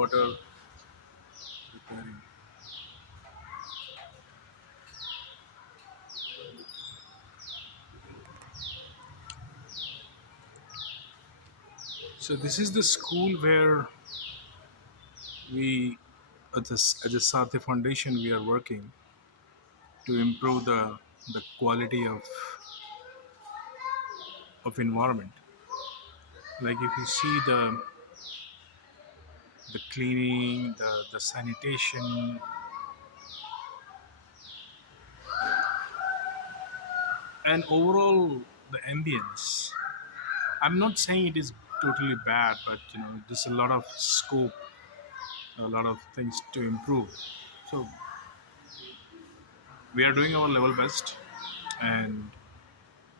water repairing. So this is the school where we at the Saarathi Foundation we are working to improve the quality of environment. Like if you see the cleaning, the sanitation, and overall the ambience. I'm not saying it is totally bad, but there's a lot of scope, a lot of things to improve. So we are doing our level best and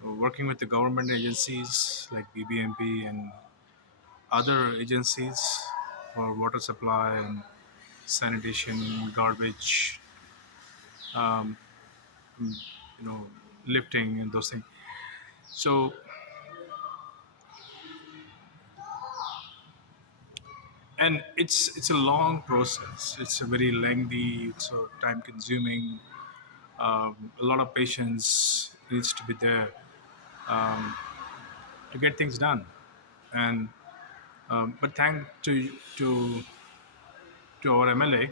working with the government agencies like BBMP and other agencies for water supply and sanitation, garbage, um, you know, lifting and those things. So, and it's a long process. It's a very lengthy. It's a time consuming. A lot of patience needs to be there to get things done. And but thank to our MLA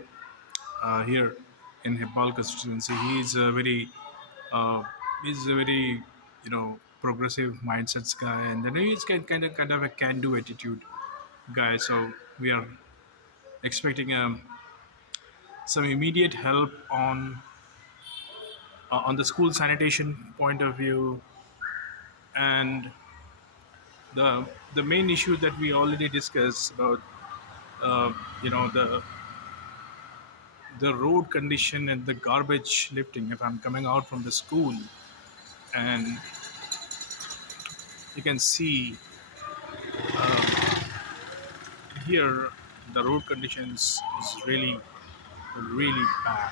here in Hebbal constituency. Uh, he's a very progressive mindsets guy, and then he's kind of a can-do attitude guy. So we are expecting some immediate help on the school sanitation point of view, and the main issue that we already discussed about uh, you know the road condition and the garbage lifting. If I'm coming out from the school and you can see here the road conditions is really bad,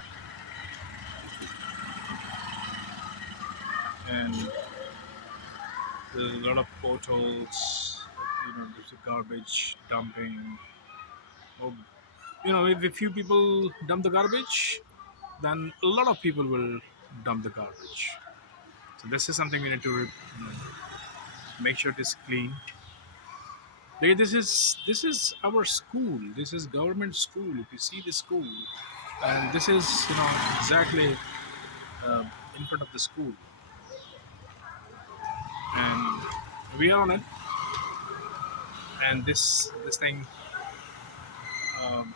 and there's a lot of potholes. There's a garbage dumping. Oh, if a few people dump the garbage, then a lot of people will dump the garbage. So this is something we need to make sure it is clean. Like this is our school. This is government school. If you see the school, and this is exactly in front of the school, and we are on it. And this thing, um,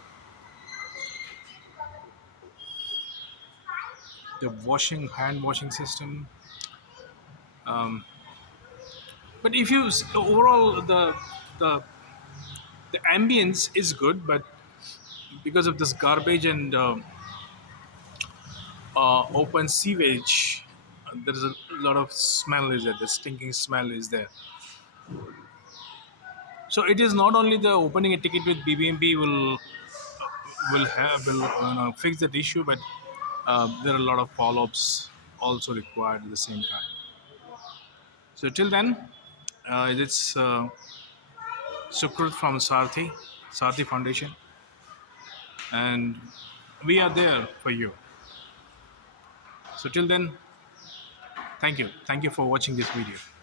the hand washing system. But if you overall the the ambience is good, but because of this garbage and open sewage, there's a lot of smell is there. The stinking smell is there. So it is not only the opening a ticket with BBMP will fix that issue, but there are a lot of follow-ups also required at the same time. So till then, it's Sukrut from Saarathi Foundation, and we are there for you. So till then, thank you for watching this video.